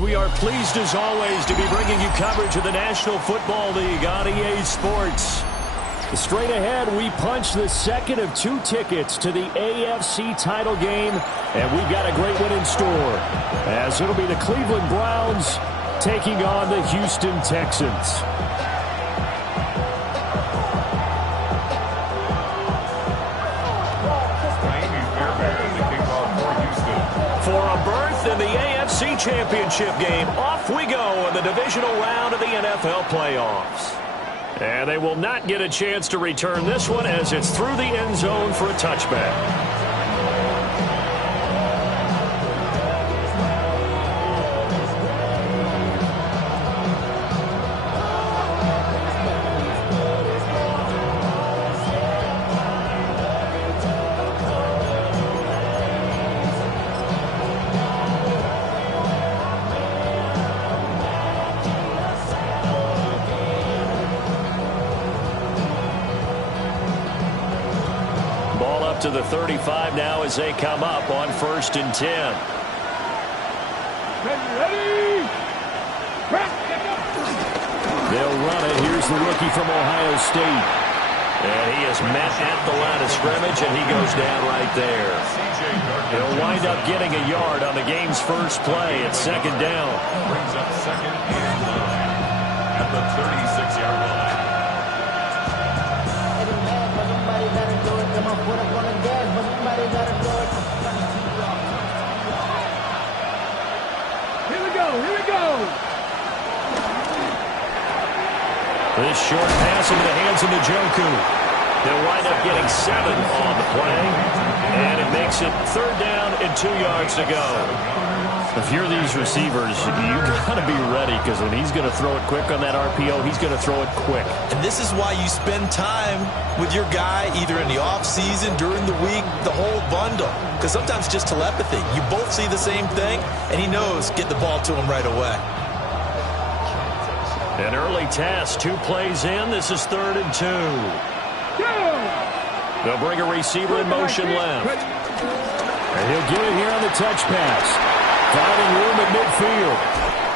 We are pleased, as always, to be bringing you coverage of the National Football League on EA Sports. Straight ahead, we punch the second of 2 tickets to the AFC title game, and we've got a great one in store, as it'll be the Cleveland Browns taking on the Houston Texans. For a berth in the AFC Championship game, off we go in the divisional round of the NFL playoffs. And they will not get a chance to return this one, as it's through the end zone for a touchback. To the 35 now as they come up on 1st and 10. Ready. They'll run it. Here's the rookie from Ohio State. And he is met at the line of scrimmage, and he goes down right there. He'll wind up getting a yard on the game's first play at 2nd down. Brings up 2nd and 9 at the 36-yard line. Here we go. This short pass into the hands of Njoku. They'll wind up getting 7 on the play. And it makes it 3rd down and 2 yards to go. If you're these receivers, you got to be ready, because when he's going to throw it quick on that RPO, he's going to throw it quick. And this is why you spend time with your guy either in the offseason, during the week, the whole bundle. Because sometimes just telepathy. You both see the same thing, and he knows get the ball to him right away. An early task, 2 plays in. This is 3rd and 2. They'll bring a receiver in motion left. And he'll get it here on the touch pass. Finding room at midfield.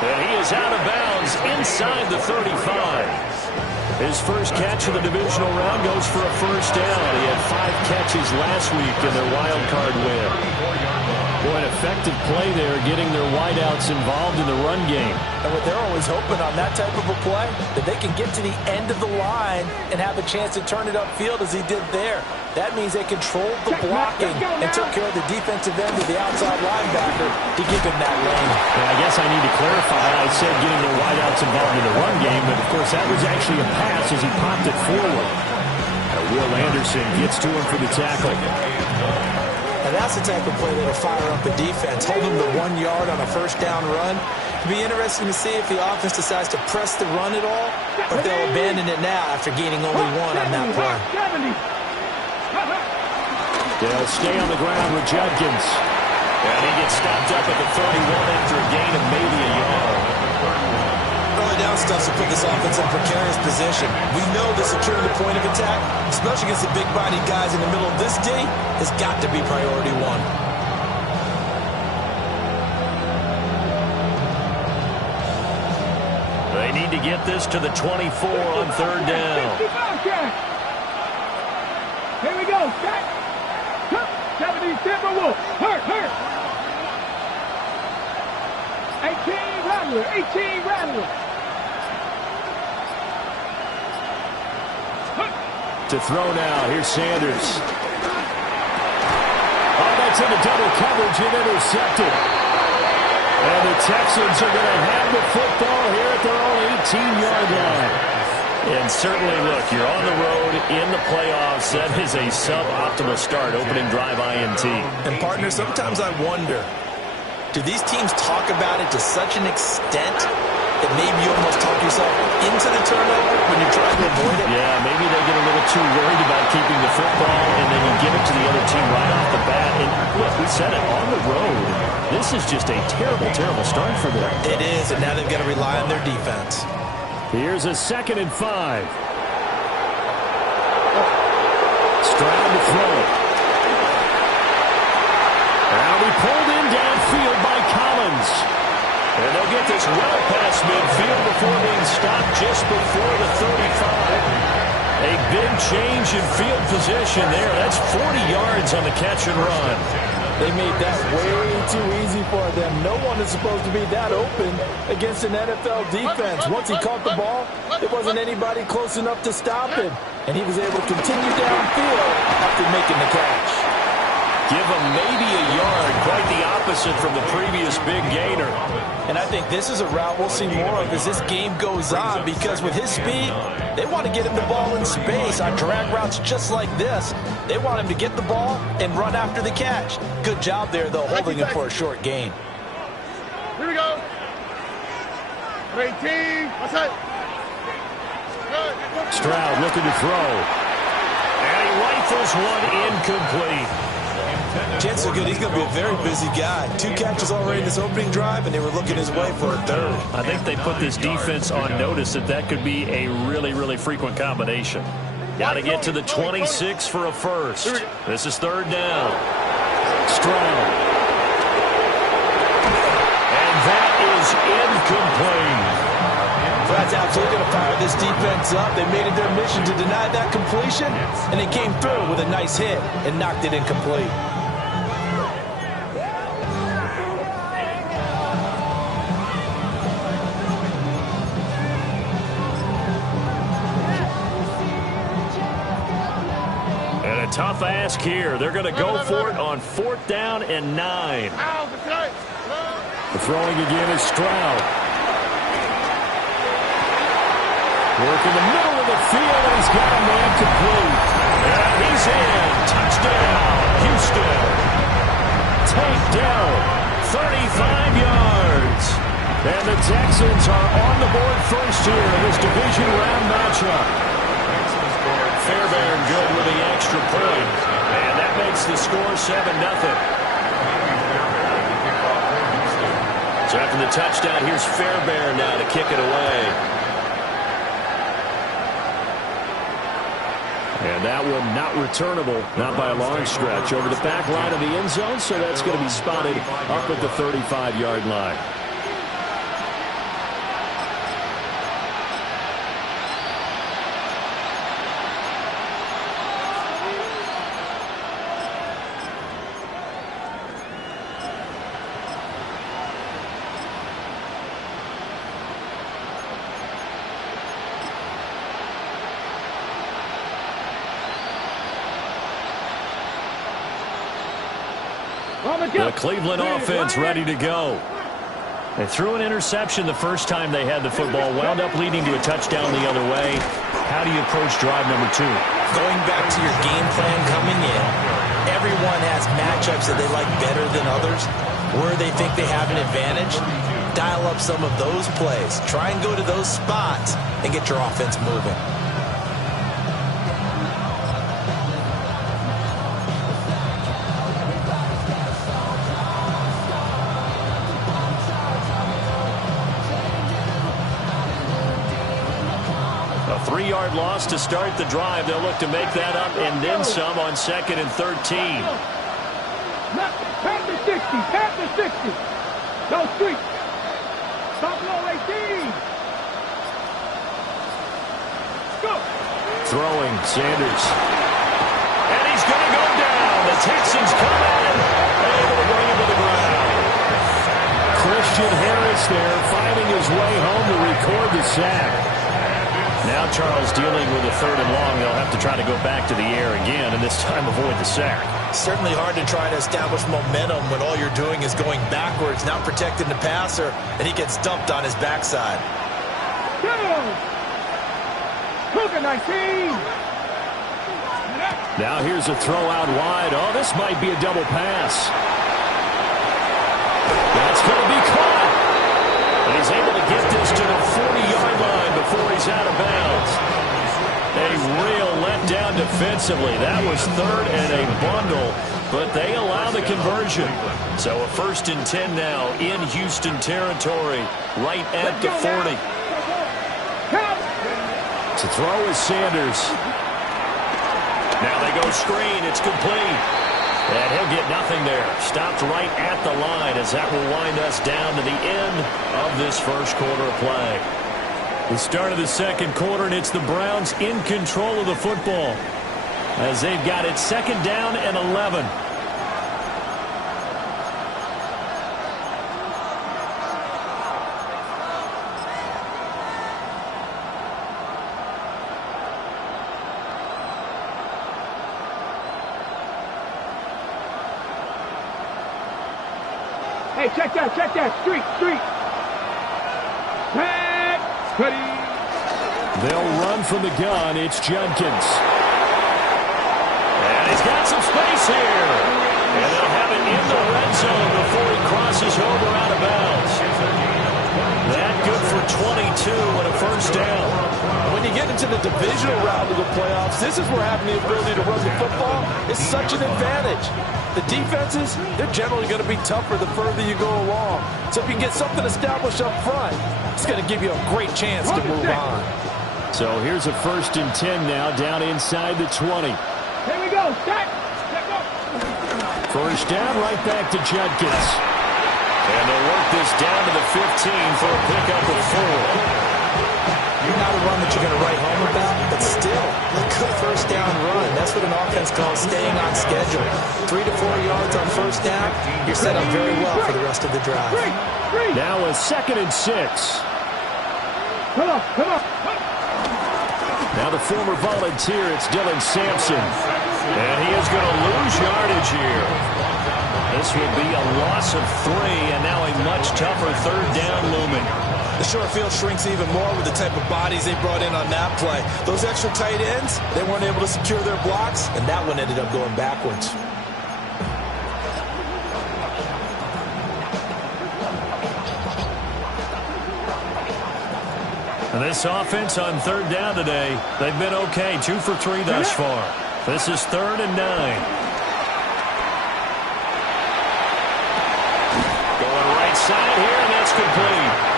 And he is out of bounds inside the 35. His first catch of the divisional round goes for a 1st down. He had 5 catches last week in their wild card win. Boy, an effective play there, getting their wideouts involved in the run game. And what they're always hoping on that type of a play, that they can get to the end of the line and have a chance to turn it upfield as he did there. That means they controlled the blocking and took care of the defensive end of the outside linebacker to give him that lane. And I guess I need to clarify. I said getting their wideouts involved in the run game, but of course that was actually a pass as he popped it forward. Will Anderson gets to him for the tackle. And that's the type of play that'll fire up a defense. Hold them to 1 yard on a 1st down run. It'll be interesting to see if the offense decides to press the run at all, or if they'll abandon it now after gaining only 1 on that play. They'll stay on the ground with Judkins. And he gets stopped up at the 31 after a gain of maybe a yard. Early down stuff to put this offense in a precarious position. We know that securing the point of attack, especially against the big-bodied guys in the middle of this D, has got to be priority 1. They need to get this to the 24 on 3rd down. Here we go. 70 Timberwolves. Hurt. 18 Rattler. To throw now. Here's Sanders. gets into double coverage and intercepted. And the Texans are going to have the football here at their own 18-yard line. And certainly, look, you're on the road in the playoffs. That is a suboptimal start, opening drive INT. And, partner, sometimes I wonder, do these teams talk about it to such an extent that maybe you almost talk yourself into the turnover when you're trying to avoid it? Yeah, maybe they get a little too worried about keeping the football, and then you give it to the other team right off the bat. And, look, we said it, on the road, this is just a terrible, terrible start for them. It is, and now they've got to rely on their defense. Here's a 2nd and 5. Stroud to throw. Now he pulled in downfield by Collins. And they'll get this well past midfield before being stopped just before the 35. A big change in field position there. That's 40 yards on the catch and run. They made that way too easy for them. No one is supposed to be that open against an NFL defense. Once he caught the ball, there wasn't anybody close enough to stop him. And he was able to continue downfield after making the catch. Give him maybe a yard, quite the opposite from the previous big gainer. And I think this is a route we'll see more of as this game goes on, because with his speed, they want to get him the ball in space on drag routes just like this. They want him to get the ball and run after the catch. Good job there, though, holding him for a short gain. Here we go. 18. What's that? Stroud looking to throw. And he rifles one incomplete. Chances are good he's going to be a very busy guy. 2 catches already in this opening drive, and they were looking his way for a 3rd. I think they put this defense on notice that could be a really, really frequent combination. Got to get to the 26 for a first. This is 3rd down. Stroud. And that is incomplete. That's absolutely going to fire this defense up. They made it their mission to deny that completion, and they came through with a nice hit and knocked it incomplete. And a tough ask here. They're going to go for it on 4th down and 9. The throwing again is Stroud. Work in the middle of the field, and he's got a man complete. And he's in. Touchdown, Houston. Takedown, 35 yards. And the Texans are on the board first here in this division round matchup. Fairbairn good with the extra point. And that makes the score 7-0. So after the touchdown, here's Fairbairn now to kick it away. And that one not returnable, not by a long stretch, over the back line of the end zone, so that's going to be spotted up at the 35-yard line. The Cleveland offense ready to go. They threw an interception the first time they had the football, wound up leading to a touchdown the other way. How do you approach drive number 2? Going back to your game plan coming in, everyone has matchups that they like better than others. Where they think they have an advantage, dial up some of those plays. Try and go to those spots and get your offense moving. A 3-yard loss to start the drive. They'll look to make that up and then some on 2nd and 13. Panther 60. Panther 60. Go street. Top low 18. Go. Throwing, Sanders. And he's going to go down. The Texans come in. Able to bring him to the ground. Christian Harris there finding his way home to record the sack. Now Charles dealing with a 3rd and long. They'll have to try to go back to the air again, and this time avoid the sack. Certainly hard to try to establish momentum when all you're doing is going backwards, not protecting the passer, and he gets dumped on his backside. Cougar 19. Now here's a throw out wide. Oh, this might be a double pass. That's going to be caught. And he's able to get this to the 40-yard line before he's out of bounds. A real letdown defensively. That was 3rd and a bundle, but they allow the conversion. So a 1st and 10 now in Houston territory, right at the 40. To throw is Sanders. Now they go screen. It's complete. And he'll get nothing there. Stopped right at the line as that will wind us down to the end of this first quarter of play. The start of the second quarter, and it's the Browns in control of the football as they've got it 2nd down and 11. Hey, check that. Street. Pat, Cuddy. They'll run from the gun. It's Judkins. And he's got some space here. And they'll have it in the red zone before he crosses over out of bounds. That good for 22 and a 1st down. When you get into the divisional round of the playoffs, this is where having the ability to run the football is such an advantage. The defenses, they're generally going to be tougher the further you go along. So if you can get something established up front, it's going to give you a great chance to move on. So here's a 1st and 10 now down inside the 20. Here we go. Set. Go. 1st down right back to Judkins. And they'll work this down to the 15 for a pickup of 4. Not a run that you're going to write home about, but still a good 1st down run. That's what an offense calls staying on schedule. 3 to 4 yards on 1st down, you're set up very well for the rest of the drive. Now a 2nd and 6. Come on. Now the former volunteer, it's Dylan Sampson. And he is going to lose yardage here. This will be a loss of 3, and now a much tougher 3rd down looming. The short field shrinks even more with the type of bodies they brought in on that play. Those extra tight ends, they weren't able to secure their blocks, and that one ended up going backwards. And this offense on 3rd down today, they've been okay. 2 for 3 thus far. This is 3rd and 9. Going right side here, and that's complete.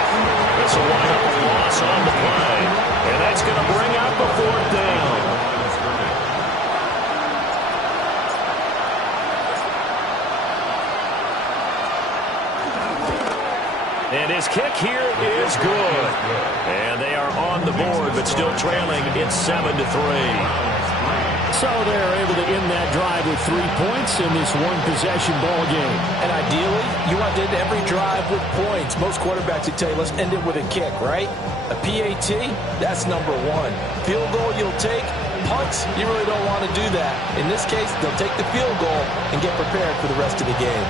This will wind up a loss on the play. And that's going to bring up a 4th down. And his kick here is good. And they are on the board, but still trailing. It's 7-3. So they're able to end that drive with 3 points in this one-possession ball game. And ideally, you want to end every drive with points. Most quarterbacks would tell you, let's end it with a kick, right? A PAT, that's number 1. Field goal you'll take. Punts, you really don't want to do that. In this case, they'll take the field goal and get prepared for the rest of the game.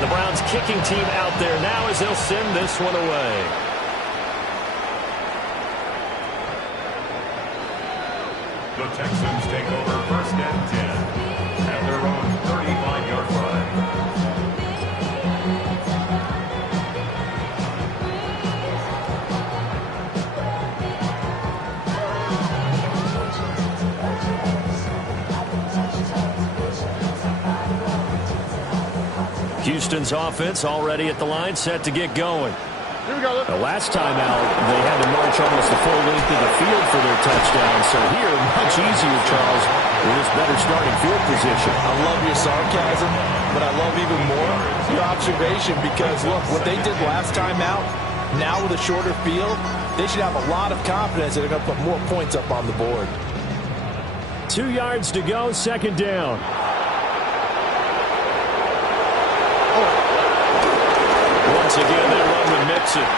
The Browns kicking team out there now as they'll send this one away. The Texans take over 1st and 10 at their own 35-yard line. Houston's offense already at the line, set to get going. Here we go. The last time out, they had to march almost the full length of the field for their touchdown. So here, much easier, Charles, with this better starting field position. I love your sarcasm, but I love even more your observation because, look, what they did last time out, now with a shorter field, they should have a lot of confidence that they're going to put more points up on the board. 2 yards to go, 2nd down. Once again, they run with Mixon.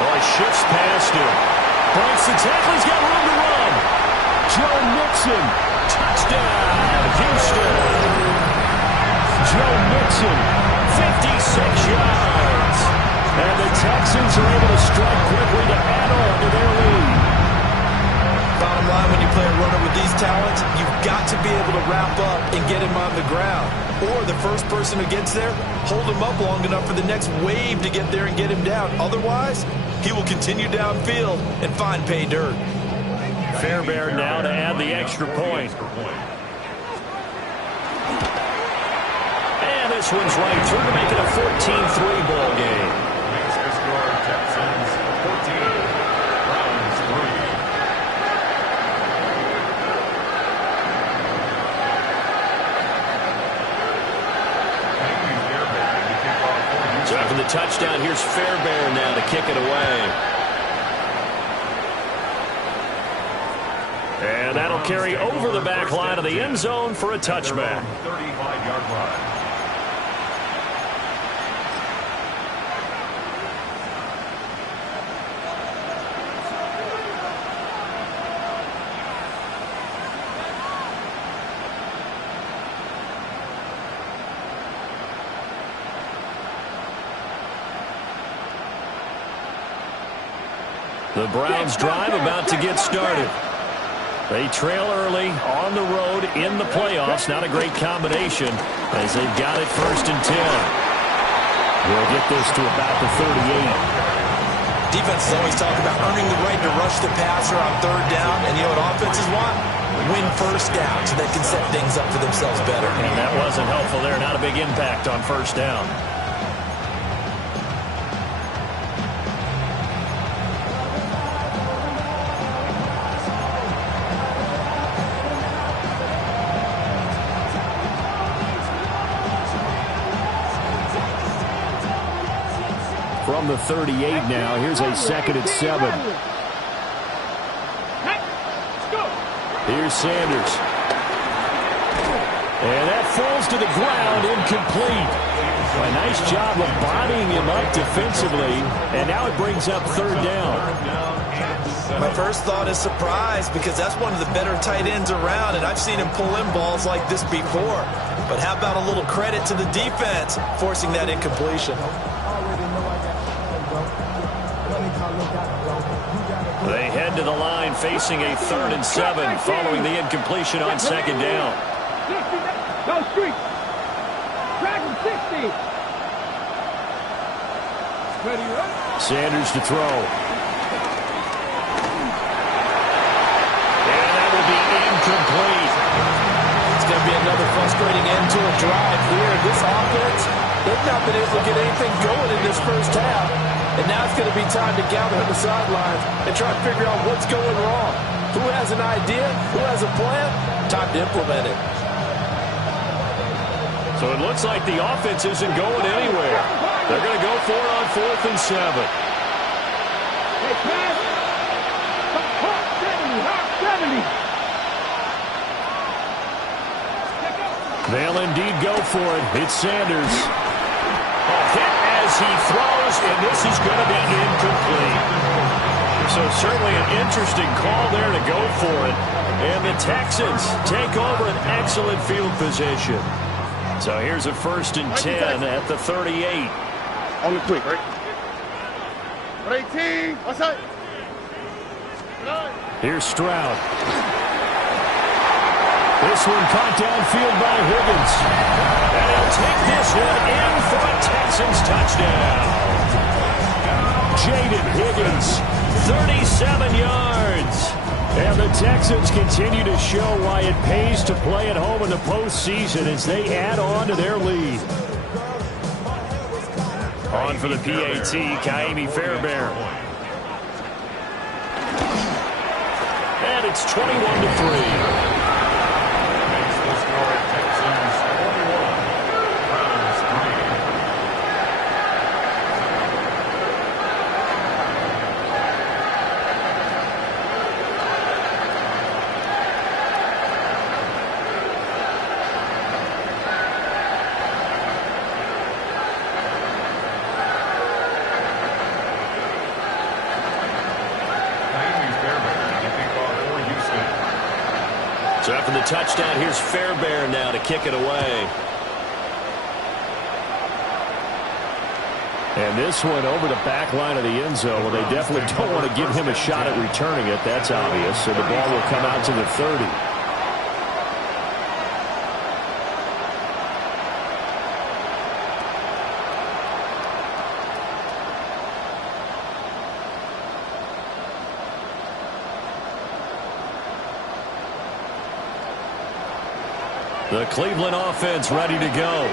Oh, he shifts past him. Breaks the tackle. He's got room to run. Joe Mixon. Touchdown, Houston. Joe Mixon, 56 yards. And the Texans are able to strike quickly to add on to their lead. Bottom line, when you play a runner with these talents, you've got to be able to wrap up and get him on the ground. Or the first person who gets there, hold him up long enough for the next wave to get there and get him down. Otherwise, he will continue downfield and find pay dirt. Fairbairn now to add the extra point. And this one's right through to make it a 14-3 ball game. Makes the score Texans 14, Browns 3. So after the touchdown, here's Fairbairn now to kick it away. And that'll carry over the back line of the end zone for a touchback. 35-yard line. The Browns drive about to get started. They trail early on the road in the playoffs. Not a great combination as they've got it 1st and 10. We'll get this to about the 38. Defenses always talk about earning the right to rush the passer on 3rd down. And you know what offenses want? Win 1st down so they can set things up for themselves better. And that wasn't helpful there. Not a big impact on 1st down. From the 38 now, here's a 2nd and 7. Here's Sanders. And that falls to the ground, incomplete. A nice job of bodying him up defensively, and now it brings up 3rd down. My first thought is surprise because that's one of the better tight ends around, and I've seen him pull in balls like this before. But how about a little credit to the defense forcing that incompletion? They head to the line facing a 3rd and 7 following the incompletion on 2nd down. Go street. Dragon 60. Ready, right? Sanders to throw. And that will be incomplete. It's going to be another frustrating end to a drive here. This offense, they've not been able to get anything going in this 1st half. And now it's going to be time to gather on the sidelines and try to figure out what's going wrong. Who has an idea? Who has a plan? Time to implement it. So it looks like the offense isn't going anywhere. They're going to go for it on 4th and 7. Hey, pass. Hawk 70. Hawk 70. They'll indeed go for it. It's Sanders. A hit as he throws, and this is going to be incomplete. So certainly an interesting call there to go for it. And the Texans take over an excellent field position. So here's a 1st and 10 at the 38. On the quick, right? 18. Outside. Here's Stroud. This one caught downfield by Higgins. And he'll take this one in for a Texans touchdown. Jaden Higgins, 37 yards. And the Texans continue to show why it pays to play at home in the postseason as they add on to their lead. On for the PAT, Kaimi Fairbairn. And it's 21-3. So after the touchdown, here's Fairbairn now to kick it away. And this one over the back line of the end zone. Well, they definitely don't want to give him a shot at returning it. That's obvious. So the ball will come out to the 30. The Cleveland offense ready to go.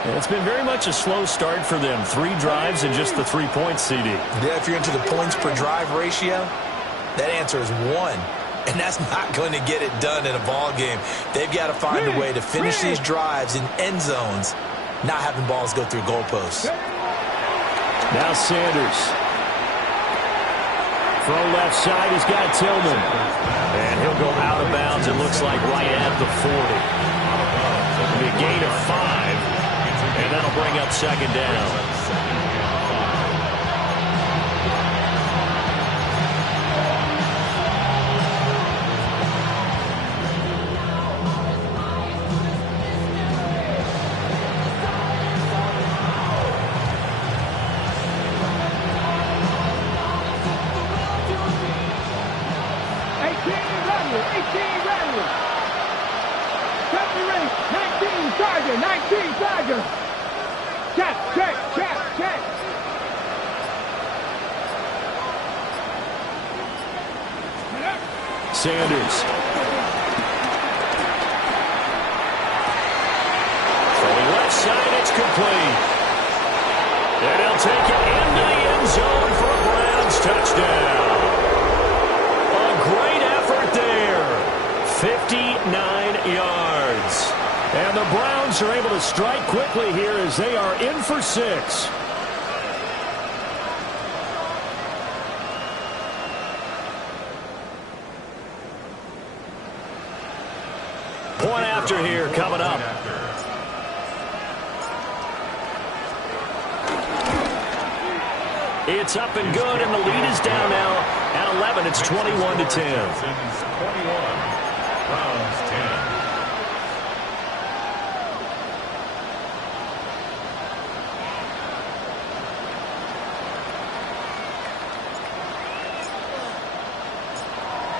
And it's been very much a slow start for them. 3 drives and just the 3 points, CD. Yeah, if you're into the points per drive ratio, that answer is 1. And that's not going to get it done in a ball game. They've got to find a way to finish these drives in end zones, not having balls go through goalposts. Now Sanders. Throw left side, he's got Tillman. And he'll go out of bounds, it looks like, right at the 40. It'll be a gain of 5. And that'll bring up second down. Sanders. Throwing left side, it's complete. And he'll take it into the end zone for a Browns touchdown. A great effort there. 59 yards. And the Browns are able to strike quickly here as they are in for 6. Point after here coming up. It's up and good, and the lead is down now at 11. It's 21-10. 21. Browns 10.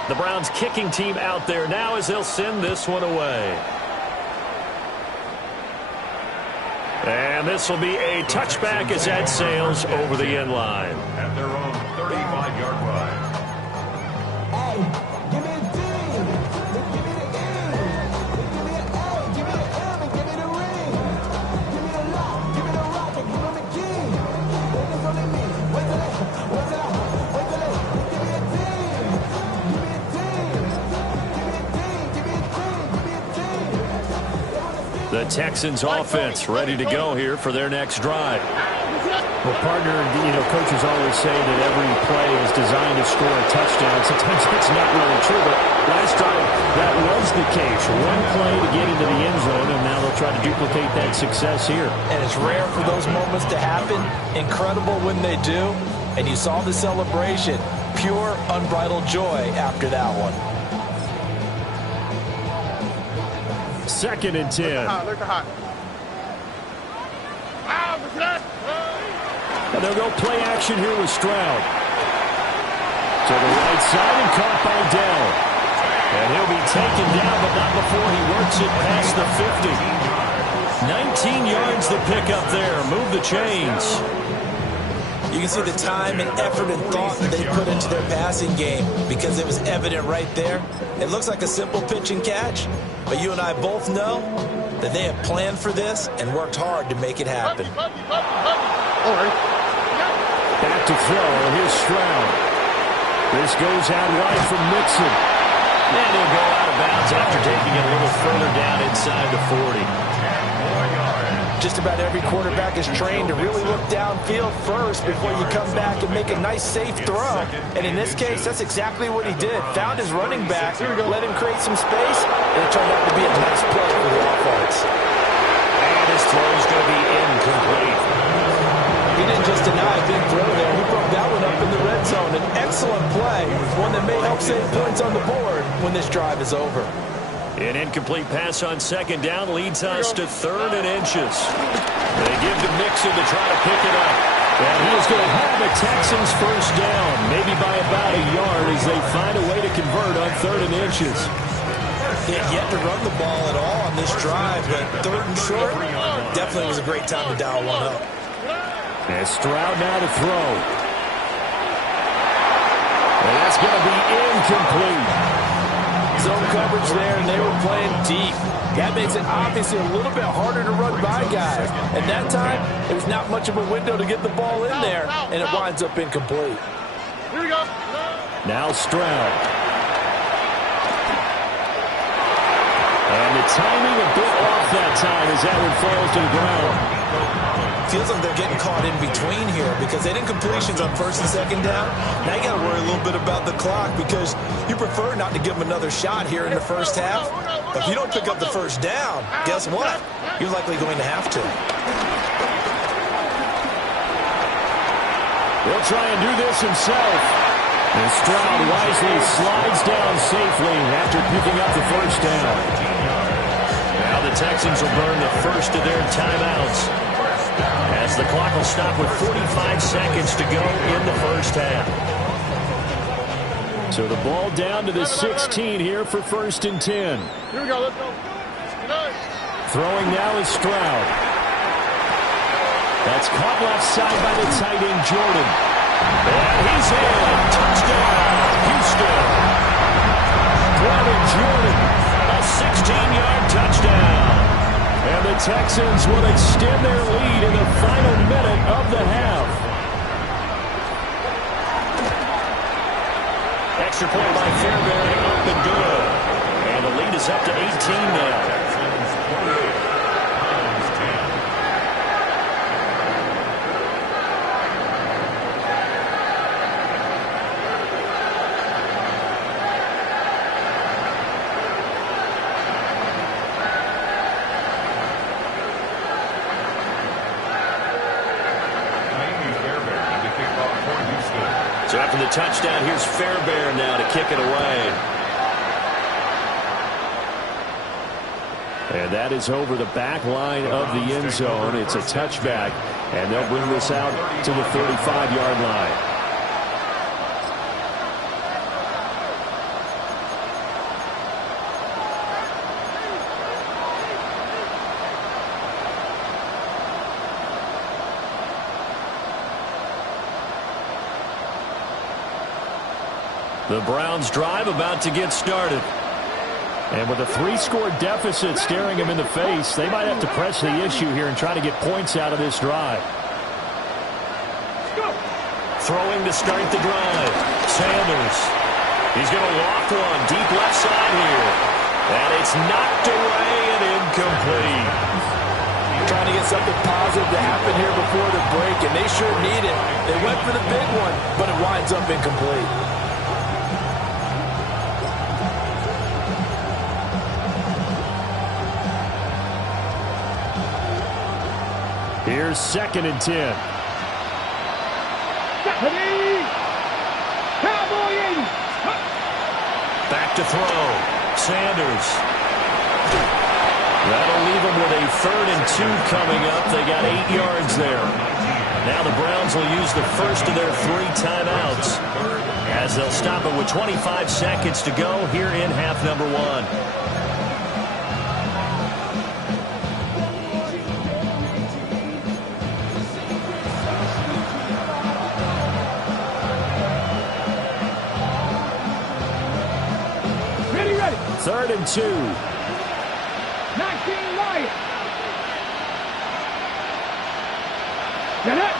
The Browns kicking team out there now as they'll send this one away. And this will be a touchback as that sails over the end line. At their own 35-yard line. Hey, give me a D. Give me the E. Give me an A. Give me the M. And give me the ring. Give me the lock. Give me the rock. And give me the key. It's only me. What's it? What's it? What's it? Give me a team. Give me a team. Give me a team. Give me a team. Give me a team. The Texans offense ready to go here for their next drive. Well, partner, coaches always say that every play is designed to score a touchdown. Sometimes that's not really true, but last time that was the case. One play to get into the end zone, and now they'll try to duplicate that success here. And it's rare for those moments to happen. Incredible when they do. And you saw the celebration. Pure, unbridled joy after that one. 2nd and 10. Look hot. And they'll go play action here with Stroud. To the right side and caught by Dell. And he'll be taken down, but not before he works it past the 50. 19 yards the pickup there. Move the chains. You can see the time and effort and thought that they put into their passing game because it was evident right there. It looks like a simple pitch and catch, but you and I both know that they have planned for this and worked hard to make it happen. Back to throw. Here's Stroud. This goes out right from Mixon. And he'll go out of bounds after taking it a little further down inside the 40. Just about every quarterback is trained to really look downfield first before you come back and make a nice, safe throw. And in this case, that's exactly what he did. Found his running back, let him create some space, and it turned out to be a nice play for the offense. And his throw is going to be incomplete. He didn't just deny a big throw there. He broke that one up in the red zone. An excellent excellent play, one that may help save points on the board when this drive is over. An incomplete pass on second down leads us to 3rd and inches. They give to Mixon to try to pick it up. And he is going to have the Texans first down, maybe by about a yard as they find a way to convert on 3rd and inches. Yeah, yet to run the ball at all on this drive, but 3rd and short, definitely was a great time to dial one up. And Stroud now to throw. And that's going to be incomplete. Zone coverage there, and they were playing deep. That makes it obviously a little bit harder to run by guys. And that time, there's not much of a window to get the ball in there, and it winds up incomplete. Here we go. Now Stroud. And the timing a bit off that time as that one falls to the ground. Feels like they're getting caught in between here because they didn't completions on 1st and 2nd down. Now you got to worry a little bit about the clock because you prefer not to give them another shot here in the first half. But if you don't pick up the first down, guess what? You're likely going to have to. He'll try and do this himself. And Stroud wisely slides down safely after picking up the first down. Now the Texans will burn the first of their timeouts, as the clock will stop with 45 seconds to go in the first half. So the ball down to the 16 here for 1st and 10. Here we go. Let's go. Throwing now is Stroud. That's caught left side by the tight end, Jordan. And he's in. Touchdown, Houston. Brevin Jordan. A 16-yard touchdown. And the Texans will extend their lead in the final minute of the half. Extra point by Fairbairn, up and good. And the lead is up to 18 now. So after the touchdown, here's Fairbairn now to kick it away. And that is over the back line of the end zone. It's a touchback, and they'll bring this out to the 35-yard line. The Browns drive about to get started. And with a 3-score deficit staring them in the face, they might have to press the issue here and try to get points out of this drive. Throwing to start the drive. Sanders. He's going to loft one deep left side here. And it's knocked away and incomplete. Trying to get something positive to happen here before the break, and they sure need it. They went for the big one, but it winds up incomplete. Here's 2nd and 10. Back to throw. Sanders. That'll leave them with a 3rd and 2 coming up. They got 8 yards there. Now the Browns will use the first of their 3 timeouts, as they'll stop it with 25 seconds to go here in half number 1. Third and 2. 19 Lions. Get it.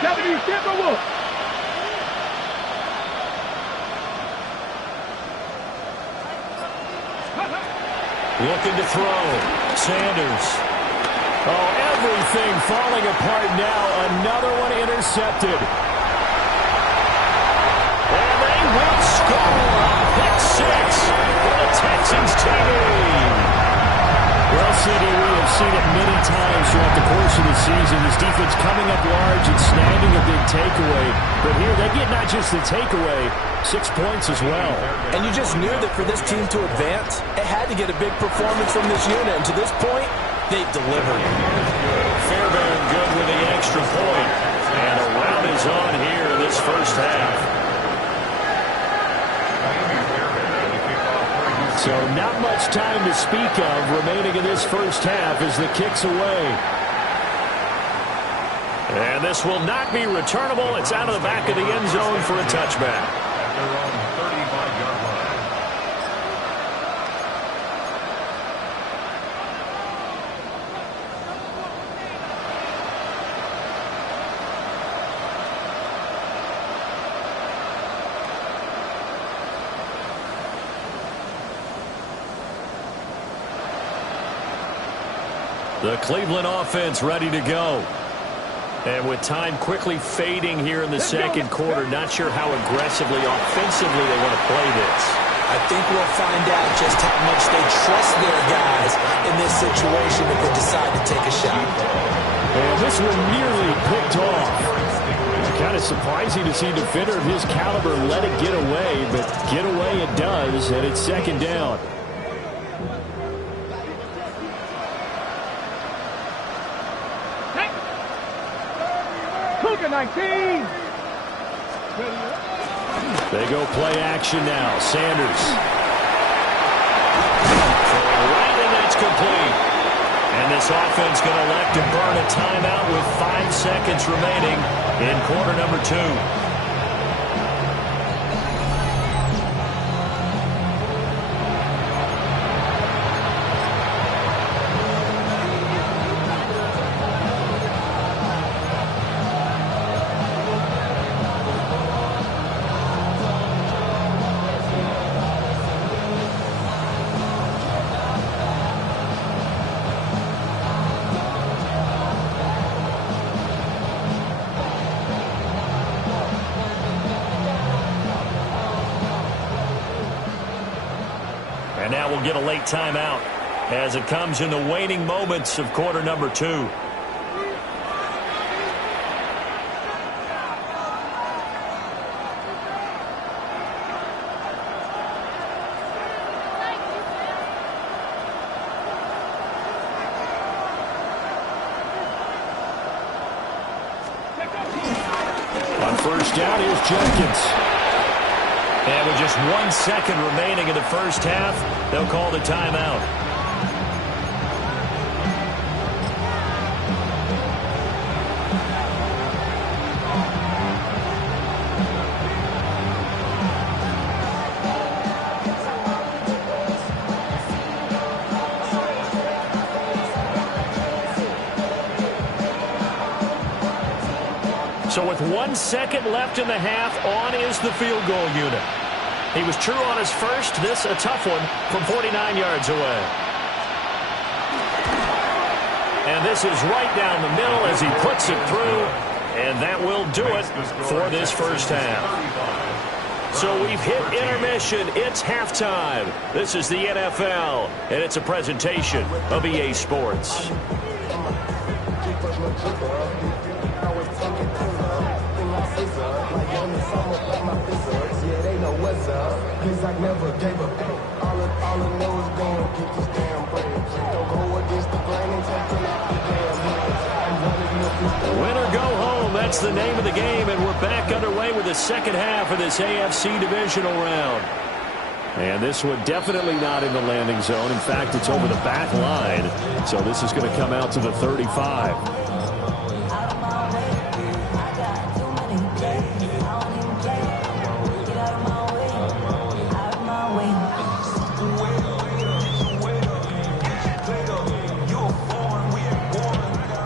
70 Timberwolves. Looking to throw. Sanders. Oh, everything falling apart now. Another one intercepted. And they will score. Pick 6 for the Texans team. Well, CD, we have seen it many times throughout the course of the season. This defense coming up large and snagging a big takeaway. But here they get not just the takeaway, 6 points as well. And you just knew that for this team to advance, it had to get a big performance from this unit. And to this point, they've delivered. Fairbairn good with the extra point. And a round is on here in this first half. So not much time to speak of remaining in this first half as the kick's away. And this will not be returnable. It's out of the back of the end zone for a touchback. At their own 35-yard line. The Cleveland offense ready to go. And with time quickly fading here in the second quarter, not sure how aggressively, offensively they want to play this. I think we'll find out just how much they trust their guys in this situation if they decide to take a shot. And this one nearly picked off. Kind of surprising to see a defender of his caliber let it get away, but get away it does, and it's second down. Cougar 19. They go play action now. Sanders. Right, and that's complete. And this offense going to elect to burn a timeout with 5 seconds remaining in quarter number 2. And now we'll get a late timeout as it comes in the waning moments of quarter number 2. On first down, here's Jenkins. And with just 1 second remaining in the first half, they'll call the timeout. So with 1 second left in the half, on is the field goal unit. He was true on his first. This a tough one from 49 yards away. And this is right down the middle as he puts it through. And that will do it for this first half. So we've hit intermission. It's halftime. This is the NFL, and it's a presentation of EA Sports. Win or go home, that's the name of the game, and we're back underway with the second half of this AFC divisional round. And this one definitely not in the landing zone. In fact, it's over the back line, so this is going to come out to the 35.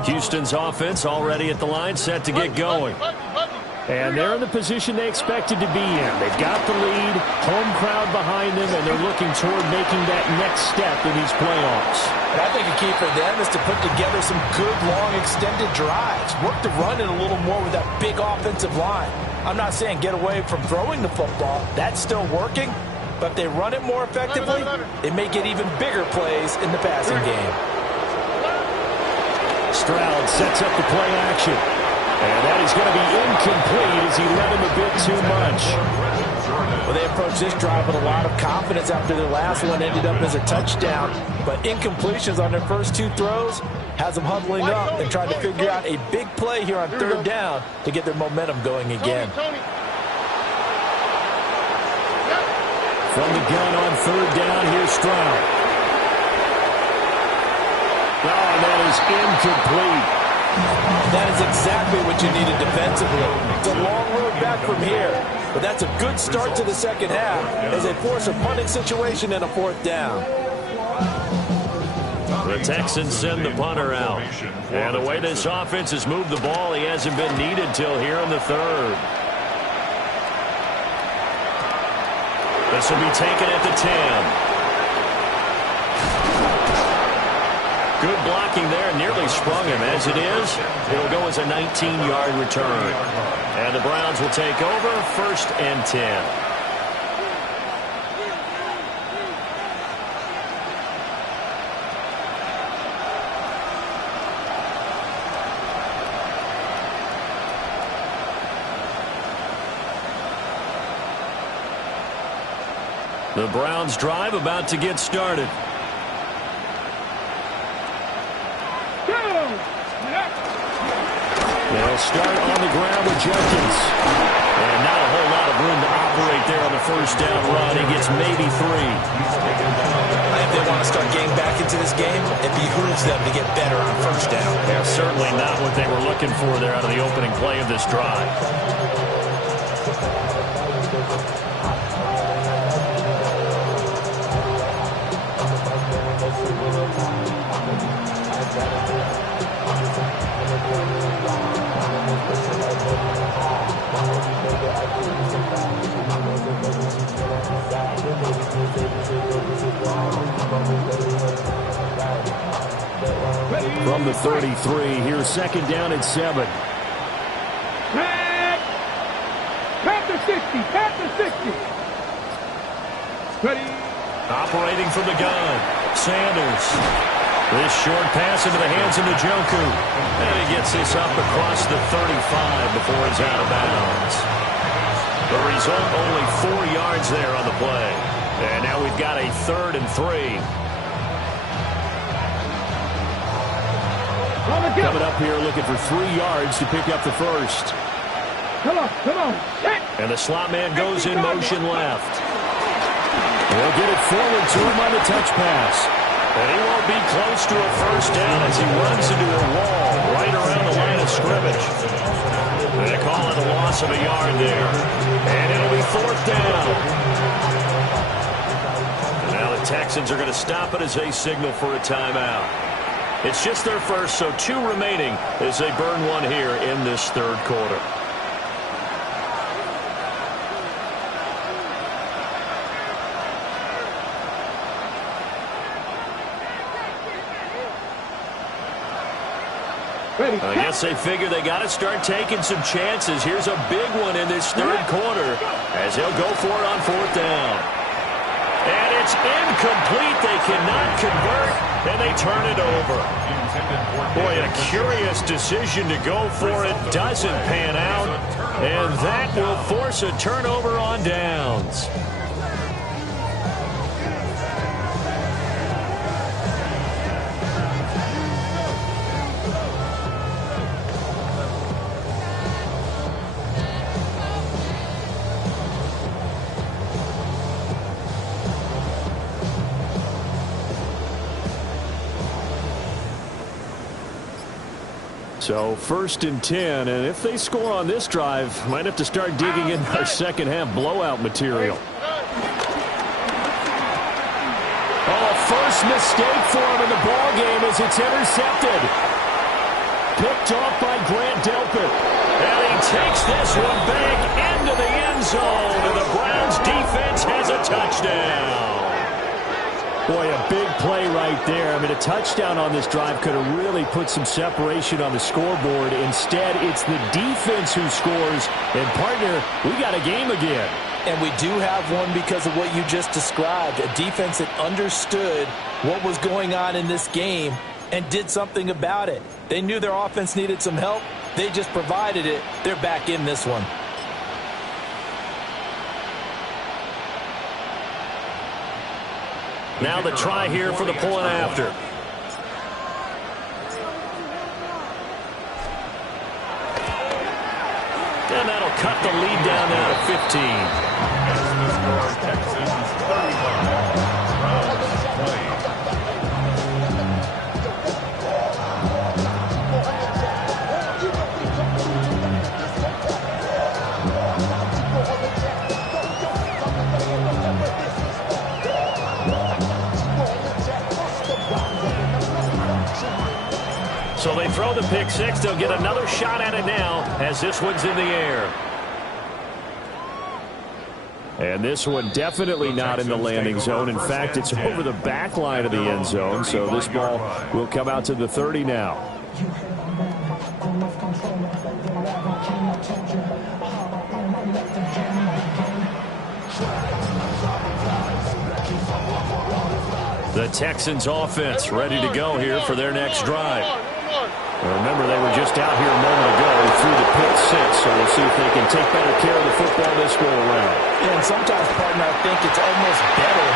Houston's offense already at the line, set to get going. And they're in the position they expected to be in. They've got the lead, home crowd behind them, and they're looking toward making that next step in these playoffs. And I think a key for them is to put together some good, long, extended drives. Work the run in a little more with that big offensive line. I'm not saying get away from throwing the football. That's still working. But if they run it more effectively, they may get even bigger plays in the passing game. Stroud sets up the play action. And that is going to be incomplete as he led him a bit too much. Well, they approached this drive with a lot of confidence after their last one ended up as a touchdown. But incompletions on their first two throws has them huddling up and trying to figure out a big play here on third down to get their momentum going again. From the gun on third down, here's Stroud. Oh, and that is incomplete. That is exactly what you needed defensively. It's a long road back from here, but that's a good start to the second half as they force a punting situation and a fourth down. The Texans send the punter out. And the way this offense has moved the ball, he hasn't been needed till here in the third. This will be taken at the 10. Good blocking there, nearly sprung him. As it is, it'll go as a 19-yard return. And the Browns will take over, 1st and 10. The Browns drive about to get started. They'll start on the ground with Jenkins. And not a whole lot of room to operate there on the first down run. He gets maybe 3. If they want to start getting back into this game, it behooves them to get better on first down. Yeah, certainly not what they were looking for there out of the opening play of this drive. From the 33, here's 2nd down and 7. Pat the 60. Pat the 60. Ready. Operating from the gun, Sanders. This short pass into the hands of Njoku. And he gets this up across the 35 before he's out of bounds. The result, only 4 yards there on the play. And now we've got a 3rd and 3. Coming up here looking for 3 yards to pick up the first. Come on, come on. And the slot man goes in motion left. They'll get it forward to him on the touch pass. And he won't be close to a first down as he runs into a wall right around the line of scrimmage. They call it a loss of a yard there. And it'll be 4th down. And now the Texans are going to stop it as they signal for a timeout. It's just their first, so 2 remaining as they burn one here in this third quarter. I guess they figure they got to start taking some chances. Here's a big one in this third quarter as they'll go for it on 4th down. And it's incomplete. They cannot convert, and they turn it over. Boy, a curious decision to go for it. Doesn't pan out, and that will force a turnover on downs. So 1st and 10, and if they score on this drive, might have to start digging in our second half blowout material. Oh, first mistake for him in the ball game as it's intercepted. Picked off by Grant Delpit. And he takes this one back into the end zone, and the Browns defense has a touchdown. Boy, a big play right there. I mean, a touchdown on this drive could have really put some separation on the scoreboard. Instead, it's the defense who scores. And, partner, we got a game again. And we do have one because of what you just described. A defense that understood what was going on in this game and did something about it. They knew their offense needed some help. They just provided it. They're back in this one. Now the try here for the point after. And that'll cut the lead down now to 15. The score, Texans 31, Browns 20. So they throw the pick six. They'll get another shot at it now as this one's in the air. And this one definitely not in the landing zone. In fact, it's over the back line of the end zone. So this ball will come out to the 30 now. The Texans offense ready to go here for their next drive. Remember, they were just out here a moment ago through the pick six, so we'll see if they can take better care of the football this go around. Yeah, and sometimes, partner, I think it's almost better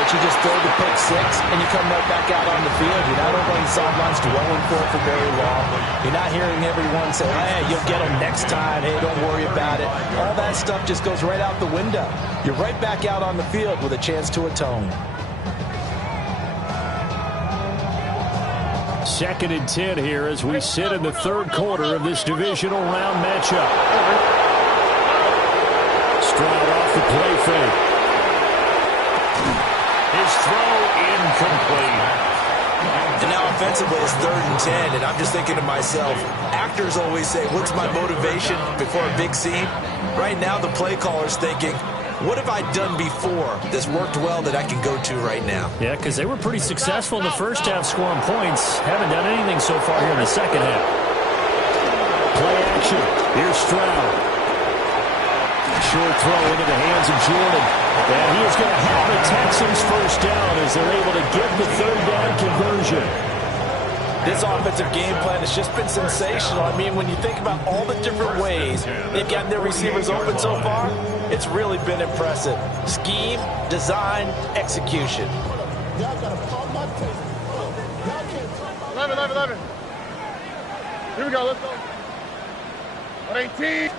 that you just throw the pick six and you come right back out on the field. You're not over on the sidelines dwelling for it for very long. You're not hearing everyone say, hey, you'll get them next time. Hey, don't worry about it. All that stuff just goes right out the window. You're right back out on the field with a chance to atone. 2nd and 10 here as we sit in the third quarter of this divisional round matchup. Stroud off the play fake. His throw incomplete. And now offensively it's 3rd and 10, and I'm just thinking to myself, actors always say, what's my motivation before a big scene? Right now the play caller's thinking, what have I done before that's worked well that I can go to right now? Yeah, because they were pretty successful in the first half scoring points. Haven't done anything so far here in the second half. Play action. Here's Stroud. Short throw into the hands of Jordan. And he is going to have the Texans first down as they're able to get the 3rd down conversion. This offensive game plan has just been sensational. I mean, when you think about all the different ways they've gotten their receivers open so far, it's really been impressive. Scheme, design, execution. 11. Here we go, let's go. 18.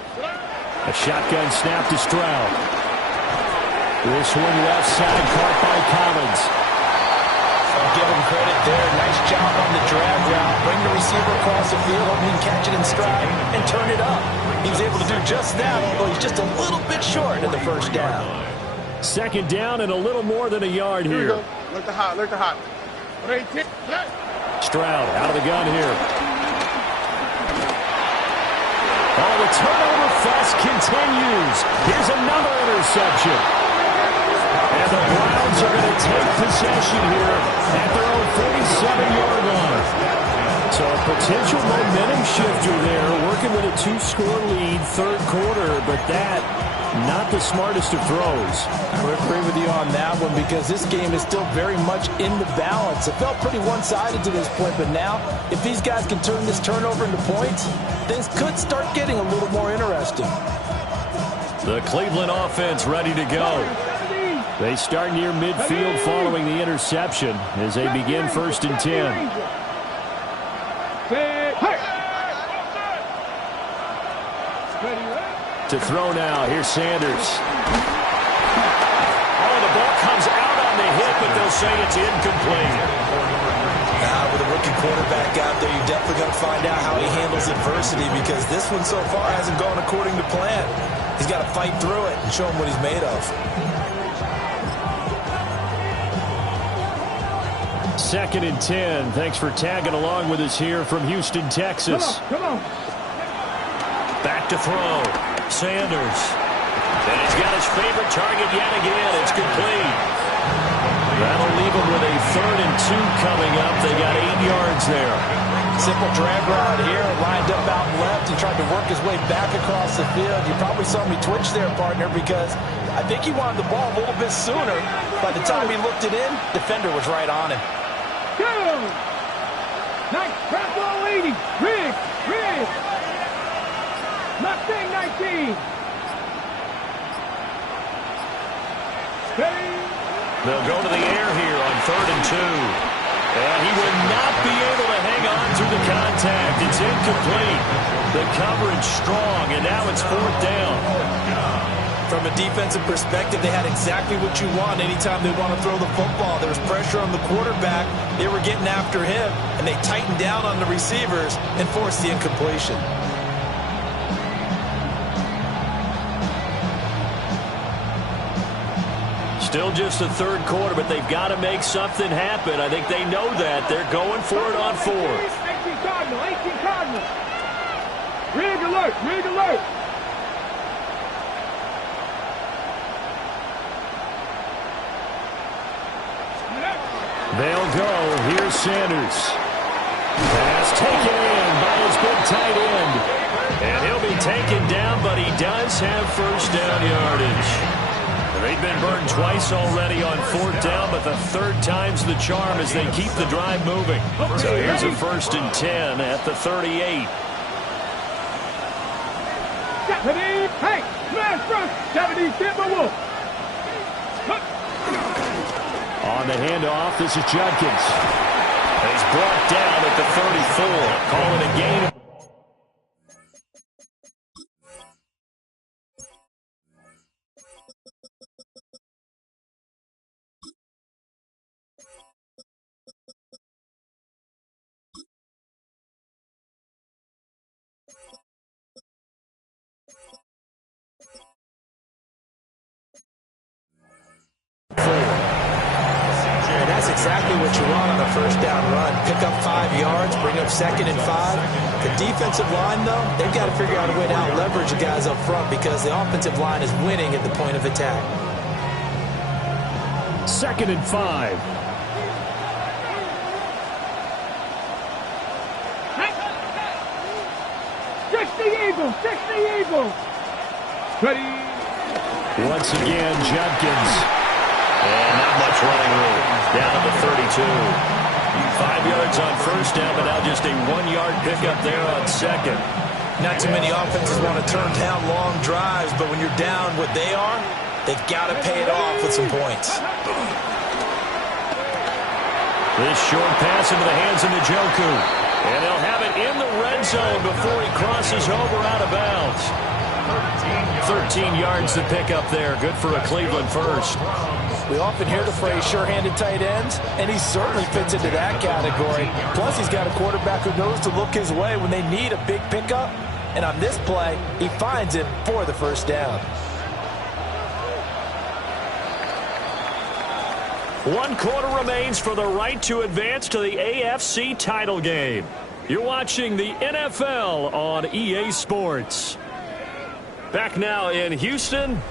A shotgun snap to Stroud. This one left side caught by Collins. I'll give him credit there. Nice job on the drag route. Bring the receiver across the field, hope he can catch it in stride and turn it up. He was able to do just that, although he's just a little bit short in the first down. 2nd down and a little more than a yard here. Look the hot. 18. Stroud out of the gun here. Oh, the turnover fest continues. Here's another interception. And the Browns are going to take possession here at their own 47-yard line. So a potential momentum shifter there, working with a 2-score lead, 3rd quarter, but that, not the smartest of throws. I would agree with you on that one because this game is still very much in the balance. It felt pretty one-sided to this point, but now, if these guys can turn this turnover into points, things could start getting a little more interesting. The Cleveland offense ready to go. They start near midfield following the interception as they begin 1st and 10. To throw now, here's Sanders. Oh, the ball comes out on the hit, but they'll say it's incomplete. With a rookie quarterback out there, you're definitely going to find out how he handles adversity because this one so far hasn't gone according to plan. He's got to fight through it and show him what he's made of. 2nd and 10. Thanks for tagging along with us here from Houston, Texas. Come on. Back to throw. Sanders. And he's got his favorite target yet again. It's complete. That'll leave him with a 3rd and 2 coming up. They got 8 yards there. Simple drag route here, lined up out left and tried to work his way back across the field. You probably saw me twitch there, partner, because I think he wanted the ball a little bit sooner. By the time he looked it in, defender was right on him. Nice. Drop ball 80. Rig. Mustang 19. Steady. They'll go to the air here on 3rd and 2. And he will not be able to hang on to the contact. It's incomplete. The coverage strong, and now it's 4th down. From a defensive perspective, they had exactly what you want anytime they want to throw the football. There was pressure on the quarterback. They were getting after him, and they tightened down on the receivers and forced the incompletion. Still just the 3rd quarter, but they've got to make something happen. I think they know that. They're going for it on 4th. 18 Cardinal. Rig alert. They'll go. Here's Sanders. Pass taken in by his big tight end. And he'll be taken down, but he does have 1st down yardage. They've been burned twice already on 4th down, but the 3rd time's the charm as they keep the drive moving. So here's a 1st and 10 at the 38. Hey, smash front. 70 Timberwolf. On the handoff, this is Judkins. He's brought down at the 34. Call it a game. That's exactly what you want on a 1st down run. Pick up 5 yards, bring up 2nd and 5. The defensive line, though, they've got to figure out a way to out-leverage the guys up front because the offensive line is winning at the point of attack. 2nd and 5. Six the Eagle. Ready. Once again, Judkins. And not much running room. Down to the 32. 5 yards on 1st down, but now just a 1-yard pickup there on 2nd. Not too many offenses want to turn down long drives, but when you're down what they are, they've got to pay it off with some points. This short pass into the hands of Njoku. And they'll have it in the red zone before he crosses over out of bounds. 13 yards to pick up there. Good for a Cleveland 1st. We often hear the phrase sure-handed tight ends, and he certainly fits into that category. Plus, he's got a quarterback who knows to look his way when they need a big pickup. And on this play, he finds him for the 1st down. 1 quarter remains for the right to advance to the AFC title game. You're watching the NFL on EA Sports. Back now in Houston.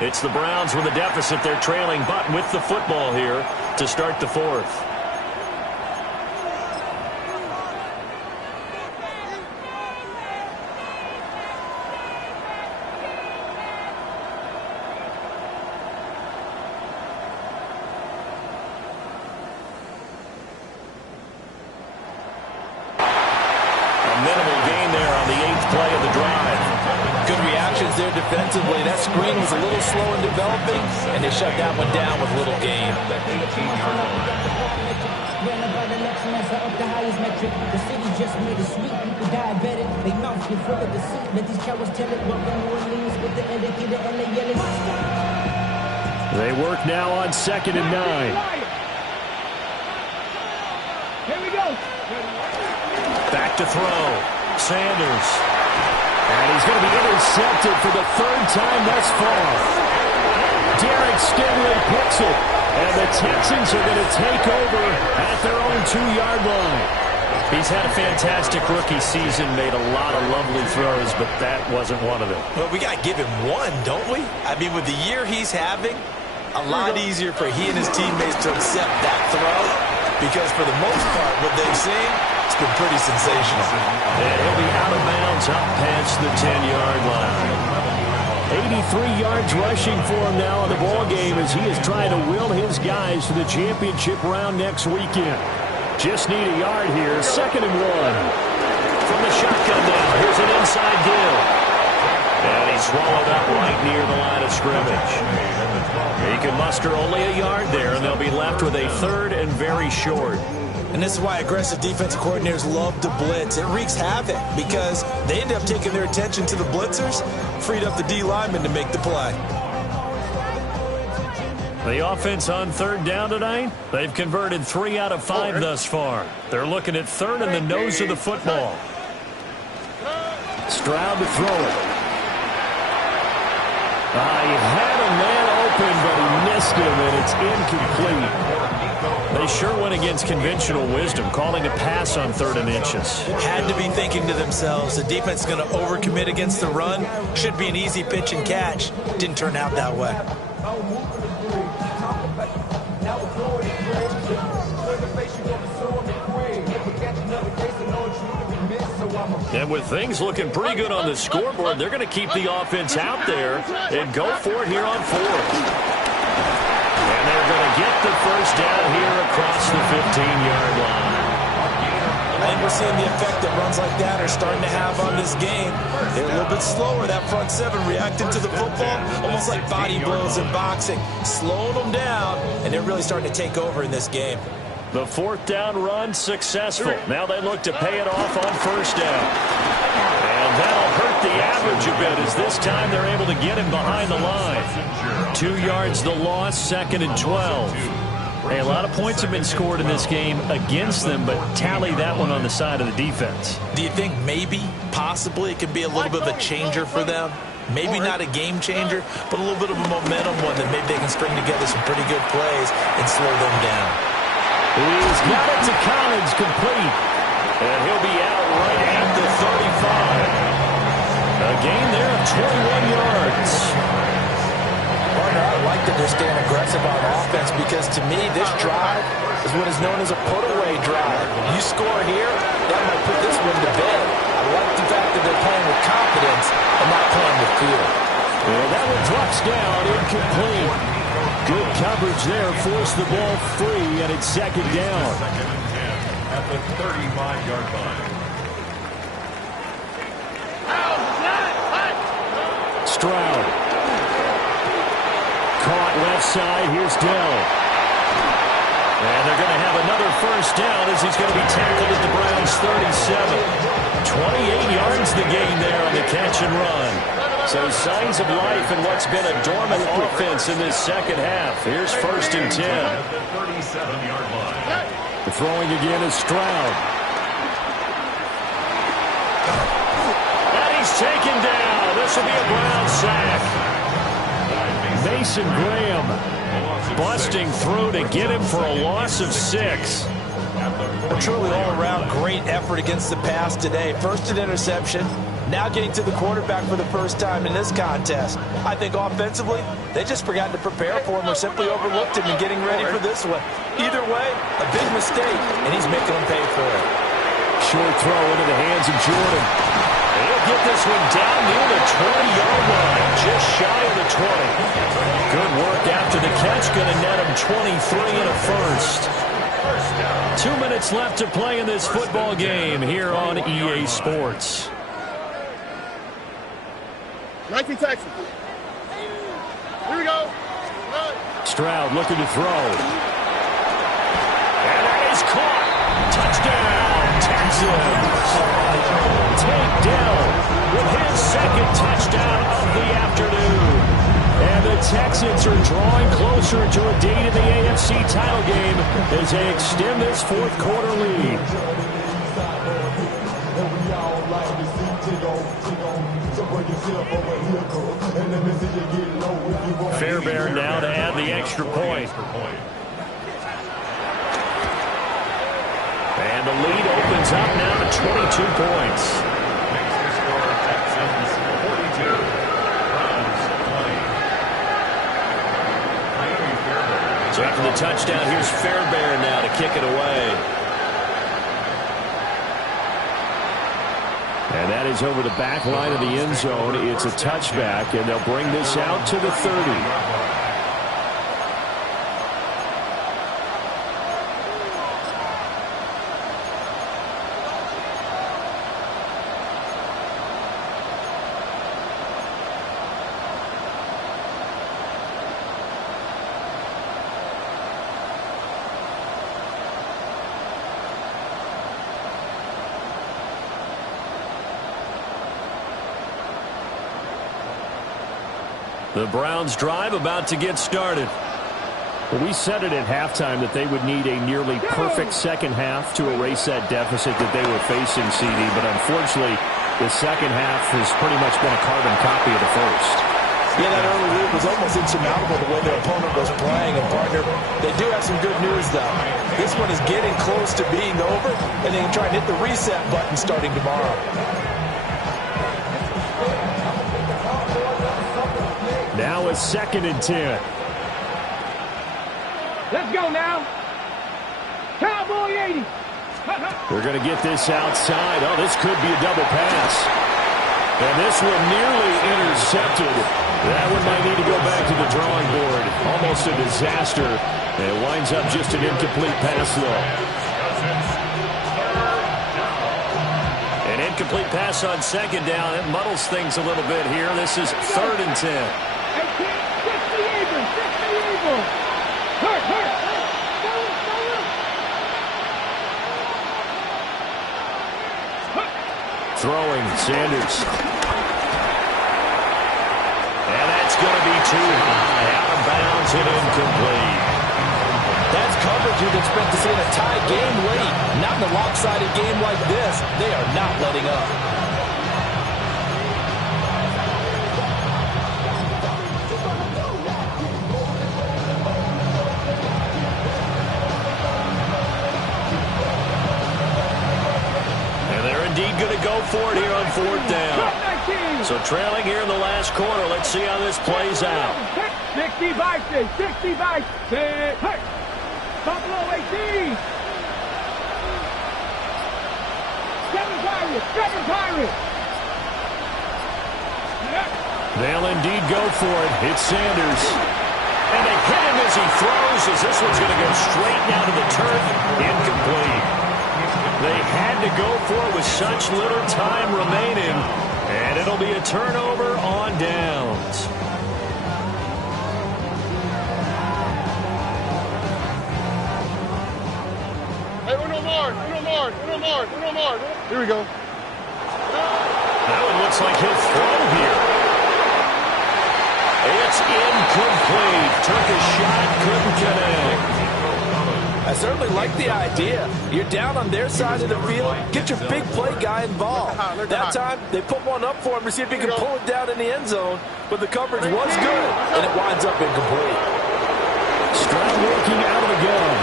It's the Browns with a deficit. They're trailing, but with the football here to start the 4th. Defensively, that screen was a little slow in developing, and they shut that one down with little gain. The city just made it sweet. People diabetic, they mouth get full of deceit. Let these cowards tell it. Welcome to New Orleans with the indicator and they yelling. They work now on 2nd and 9. Here we go. Back to throw. Sanders. And he's going to be intercepted for the 3rd time thus far. Derek Stingley picks it. And the Texans are going to take over at their own 2-yard line. He's had a fantastic rookie season, made a lot of lovely throws, but that wasn't one of them. Well, we got to give him one, don't we? I mean, with the year he's having, a lot easier for he and his teammates to accept that throw because for the most part, what they've seen, it's been pretty sensational. And he'll be out of bounds up past the 10-yard line. 83 yards rushing for him now in the ball game as he is trying to will his guys to the championship round next weekend. Just need a yard here. 2nd and 1. From the shotgun now, here's an inside give. And he's swallowed up right near the line of scrimmage. He can muster only a yard there, and they'll be left with a 3rd and very short. And this is why aggressive defensive coordinators love to blitz. It wreaks havoc because they end up taking their attention to the blitzers, freed up the D lineman to make the play. The offense on 3rd down tonight, they've converted 3 out of 5 thus far. They're looking at 3rd and the nose of the football. Stroud to throw it. He had a man open, but he missed him, and it's incomplete. They sure went against conventional wisdom, calling a pass on 3rd and inches. Had to be thinking to themselves, the defense is going to overcommit against the run. Should be an easy pitch and catch. Didn't turn out that way. And with things looking pretty good on the scoreboard, they're going to keep the offense out there and go for it here on 4th. And they're going to get the first down here across the 15-yard line. I think we're seeing the effect that runs like that are starting to have on this game. They're a little bit slower. That front 7 reacting to the football, almost like body blows in boxing. Slowing them down, and they're really starting to take over in this game. The 4th down run successful. Now they look to pay it off on 1st down. And that'll hurt the average a bit as this time they're able to get him behind the line. 2 yards the loss, 2nd and 12. Hey, a lot of points have been scored in this game against them, but tally that one on the side of the defense. Do you think maybe, possibly, it could be a little bit of a changer for them? Maybe not a game changer, but a little bit of a momentum one that maybe they can string together some pretty good plays and slow them down. He's got it to Collins, complete. And he'll be out right at the 35. A gain there of 21 yards. Partner, I like that they're staying aggressive on offense because to me, this drive is what is known as a put-away drive. You score here, that might put this one to bed. I like the fact that they're playing with confidence and not playing with fear. Well, that one drops down, incomplete. Good coverage there, forced the ball free, and it's 2nd down. 2nd and 10 at the 35-yard line. Stroud. Caught left side, here's Dell. And they're going to have another first down as he's going to be tackled at the Browns' 37. 28 yards the gain there on the catch and run. So signs of life in what's been a dormant offense in this 2nd half. Here's 1st and 10. At the 37-yard line. The throwing again is Stroud. And he's taken down. This will be a Brown sack. Mason Graham busting through to get him for a loss of 6. A truly all-around great effort against the pass today. First an interception, now getting to the quarterback for the first time in this contest. I think offensively, they just forgot to prepare for him or simply overlooked him in getting ready for this one. Either way, a big mistake, and he's making them pay for it. Short throw into the hands of Jordan. He'll get this one down near the 20-yard line, just shy of the 20. Good work after the catch, going to net him 23 and a first. 2 minutes left to play in this football game here on EA Sports. 19 Texas. Here we go. Stroud looking to throw. And that is caught. Touchdown, Texans. Tank Dell with his 2nd touchdown of the afternoon. And the Texans are drawing closer to a date in the AFC title game as they extend this 4th quarter lead. Fairbairn now to add the extra point. And the lead opens up now to 22 points. Makes the score Texans 42. Browns 20. So after the touchdown, here's Fairbairn now to kick it away. And that is over the back line of the end zone. It's a touchback, and they'll bring this out to the 30. The Browns drive about to get started. Well, we said it at halftime that they would need a nearly perfect second half to erase that deficit that they were facing, CD. But unfortunately, the second half has pretty much been a carbon copy of the first. Yeah, that early lead was almost insurmountable the way their opponent was playing. And, partner, they do have some good news, though. This one is getting close to being over, and they can try and hit the reset button starting tomorrow. Now a 2nd and 10. Let's go now. Cowboy 80. They're going to get this outside. Oh, this could be a double pass. And this one nearly intercepted. That one might need to go back to the drawing board. Almost a disaster. And it winds up just an incomplete pass, though. An incomplete pass on 2nd down. It muddles things a little bit here. This is 3rd and 10. 60 Eagles. Hurt. Throwing, Sanders. And that's going to be too high. Out of bounds and incomplete. That's coverage you'd expect to see in a tie game late. Not in a lopsided game like this. They are not letting up. Going to go for it here on 4th down. So trailing here in the last quarter. Let's see how this plays out. 60 Vikings. 60 Vikings. Buffalo 18. 7 Pirates. They'll indeed go for it. It's Sanders. And they hit him as he throws, as this one's going to go straight down to the turf. Incomplete. They had to go for it with such little time remaining. And it'll be a turnover on downs. Hey, uno more. Here we go. That one looks like he'll throw here. It's incomplete. Took a shot, couldn't connect. I certainly like the idea. You're down on their side of the field. Get your big play guy involved. That time, they put one up for him to see if he can pull it down in the end zone. But the coverage was good, and it winds up incomplete. Stroud working out of the gun.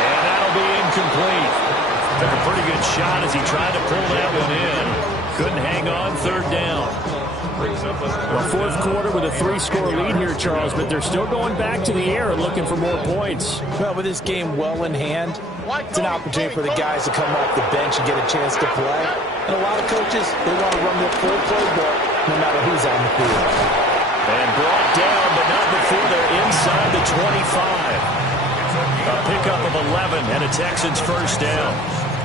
And that'll be incomplete. Took a pretty good shot as he tried to pull that one in. Couldn't hang on 3rd down. Well, 4th quarter with a 3-score lead here, Charles, but they're still going back to the air and looking for more points. Well, with this game well in hand, it's an opportunity for the guys to come off the bench and get a chance to play. And a lot of coaches, they want to run their full playbook no matter who's on the field. And brought down, but not before they're inside the 25. A pickup of 11 and a Texans 1st down.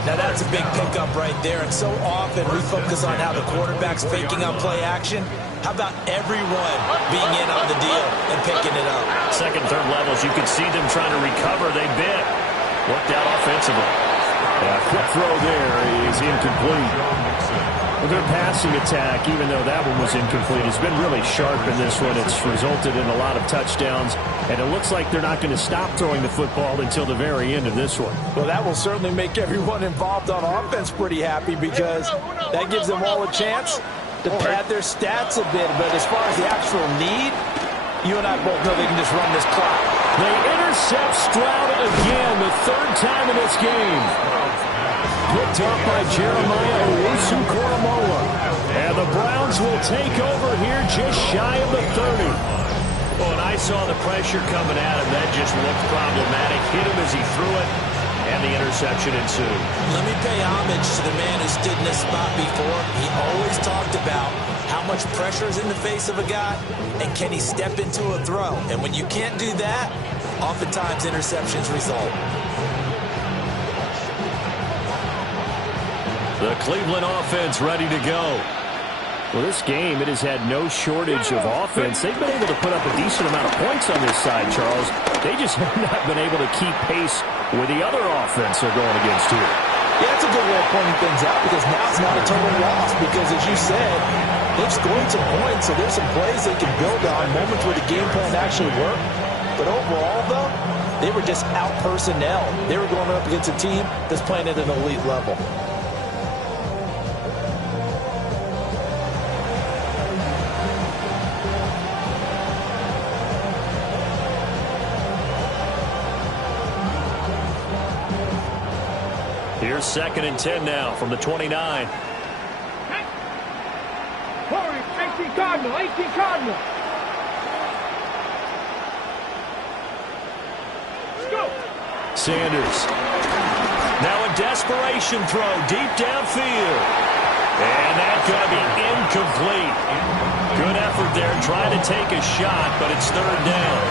Now that's a big pickup right there, and so often we focus on how the quarterback's faking on play action. How about everyone being in on the deal and picking it up? 2nd, 3rd levels, you could see them trying to recover. They bit. Worked out offensively. Yeah, quick throw there is incomplete. Well, their passing attack, even though that one was incomplete, has been really sharp in this one. It's resulted in a lot of touchdowns, and it looks like they're not going to stop throwing the football until the very end of this one. Well, that will certainly make everyone involved on offense pretty happy because that gives them all a chance to pad their stats a bit. But as far as the actual need, you and I both know they can just run this clock. They intercept Stroud again, the 3rd time in this game. Picked up by Jeremiah Owusu-Koramoah. And the Browns will take over here just shy of the 30. Well, and I saw the pressure coming at him. That just looked problematic. Hit him as he threw it, and the interception ensued. Let me pay homage to the man who stood in this spot before. He always talked about how much pressure is in the face of a guy, and can he step into a throw. And when you can't do that, oftentimes interceptions result. The Cleveland offense ready to go. Well, this game, it has had no shortage of offense. They've been able to put up a decent amount of points on this side, Charles. They just have not been able to keep pace with the other offense they're going against here. Yeah, that's a good way of pointing things out because now it's not a total loss because, as you said, They've scored some points, so there's some plays they can build on, moments where the game plan actually worked. But overall, though, they were just out personnel. They were going up against a team that's playing at an elite level. Here's 2nd and 10 now from the 29. 18 Cardinal, 18 Cardinal. Let's go. Sanders. Now a desperation throw deep downfield. And that's going to be incomplete. Good effort there trying to take a shot, but it's 3rd down.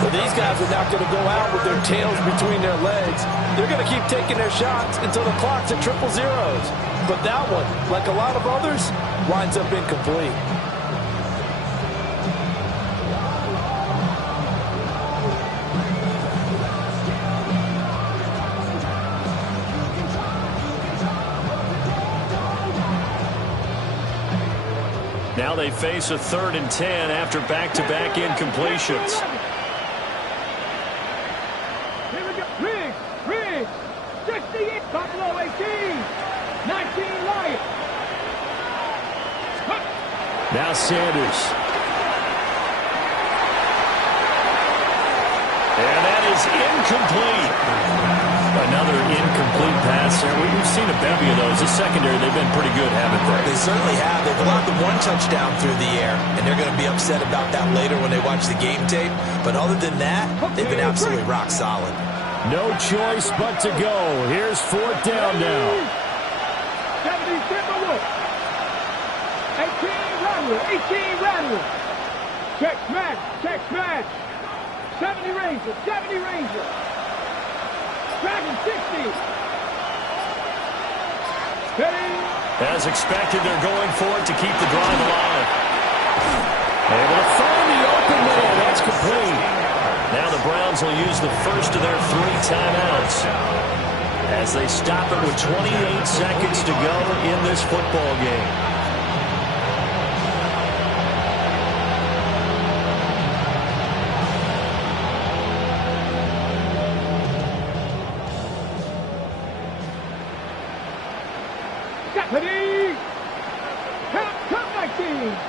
Well, these guys are not going to go out with their tails between their legs. They're going to keep taking their shots until the clock's at 000. But that one, like a lot of others, winds up incomplete. Now they face a 3rd and 10 after back-to-back incompletions. Here we go. Riggs. 68. Buffalo 18. 19 Lions. Now Sanders. And that is incomplete. Another incomplete pass there. We've seen a bevy of those. This secondary, they've been pretty good, haven't they? They certainly have. They've allowed the 1 touchdown through the air, and they're going to be upset about that later when they watch the game tape. But other than that, they've been absolutely rock solid. No choice but to go. Here's 4th down now. 70 Timberwolves. 18 Rattler. Check smash. 70 Ranger. Dragon 60. As expected, they're going for it to keep the drive alive. Able to find the open man. That's complete. Now the Browns will use the first of their 3 timeouts as they stop it with 28 seconds to go in this football game.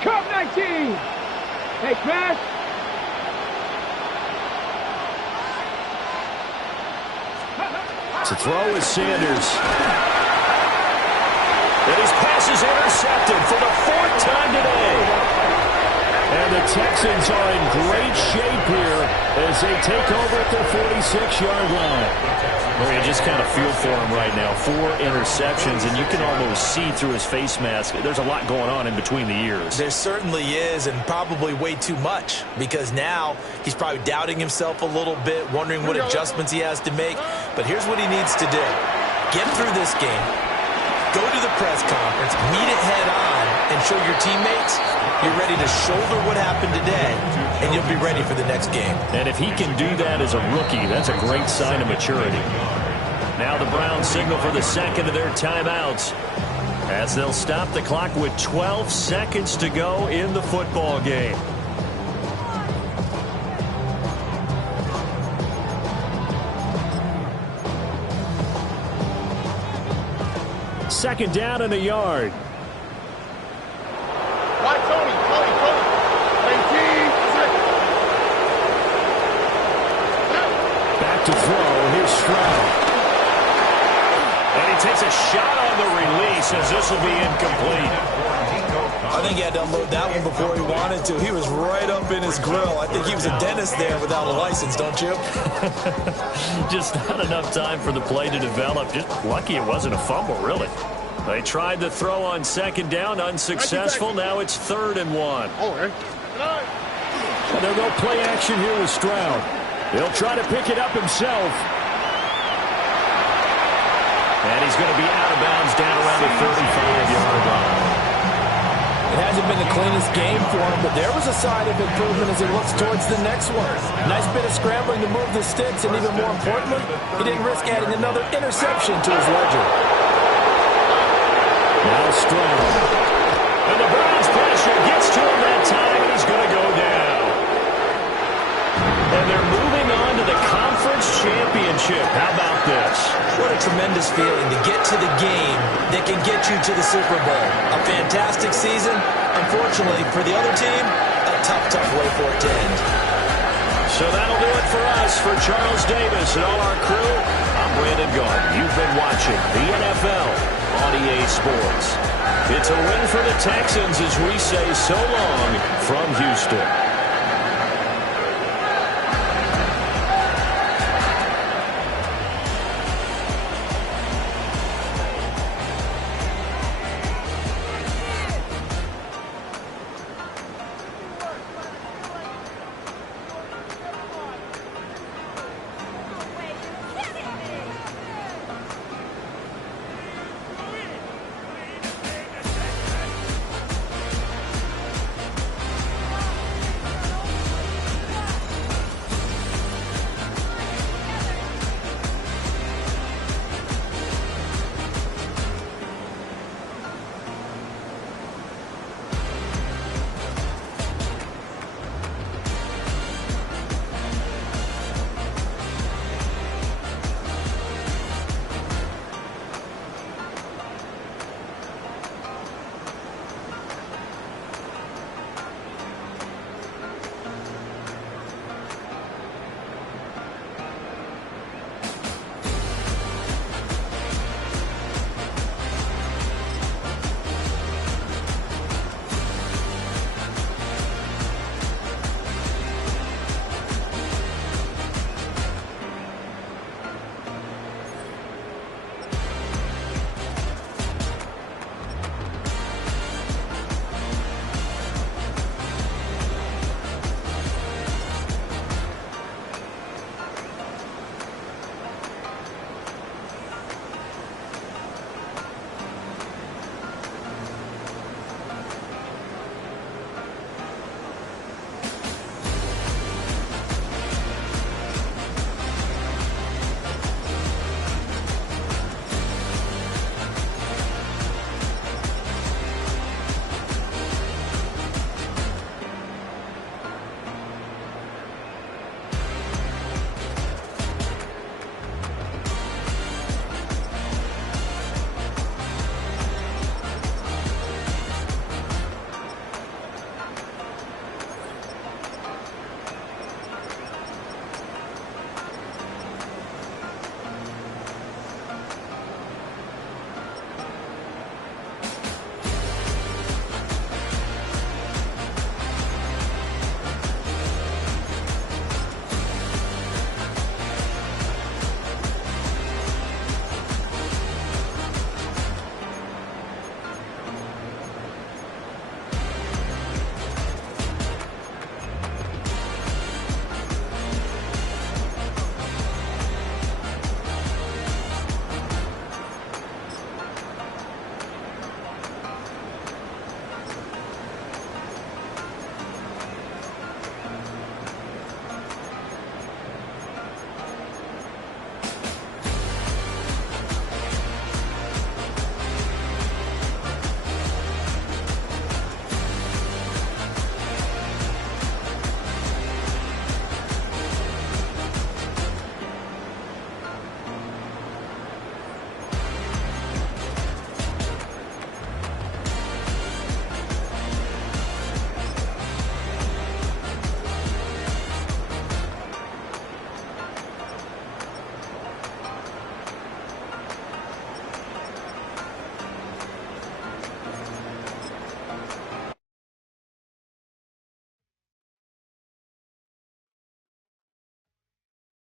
Come 19. Hey, Crash. To throw is Sanders. And his pass is intercepted for the 4th time today. And the Texans are in great shape here as they take over at their 46-yard line. Well, you just kind of feel for him right now. 4 interceptions, and you can almost see through his face mask. There's a lot going on in between the ears. There certainly is, and probably way too much, because now he's probably doubting himself a little bit, wondering what adjustments he has to make. But here's what he needs to do. Get through this game, go to the press conference, meet it head on, and show your teammates you're ready to shoulder what happened today, and you'll be ready for the next game. And if he can do that as a rookie, that's a great sign of maturity. Now the Browns signal for the 2nd of their timeouts as they'll stop the clock with 12 seconds to go in the football game. Second down and a yard. Why, Tony. 18 seconds. Back to throw. Here's Stroud. And he takes a shot on the release as this will be incomplete. I think he had to unload that one before he wanted to. He was right up in his grill. I think he was a dentist there without a license, don't you? Just not enough time for the play to develop. Just lucky it wasn't a fumble, really. They tried the throw on 2nd down, unsuccessful. Now it's 3rd and 1. And they'll go play action here with Stroud. He'll try to pick it up himself. And he's going to be out of bounds down around the 35-yard line. It hasn't been the cleanest game for him, but there was a sign of improvement as he looks towards the next one. Nice bit of scrambling to move the sticks, and even more importantly, he didn't risk adding another interception to his ledger. Now Stroud. And the Browns pressure gets to him that time, and he's going to go down. And they're moving on to the conference championship. How about this? What a tremendous feeling to get to the game that can get you to the Super Bowl. A fantastic season. Unfortunately, for the other team, a tough way for it to end. So that'll do it for us. For Charles Davis and all our crew, I'm Brandon Garden. You've been watching the NFL on EA Sports. It's a win for the Texans as we say so long from Houston.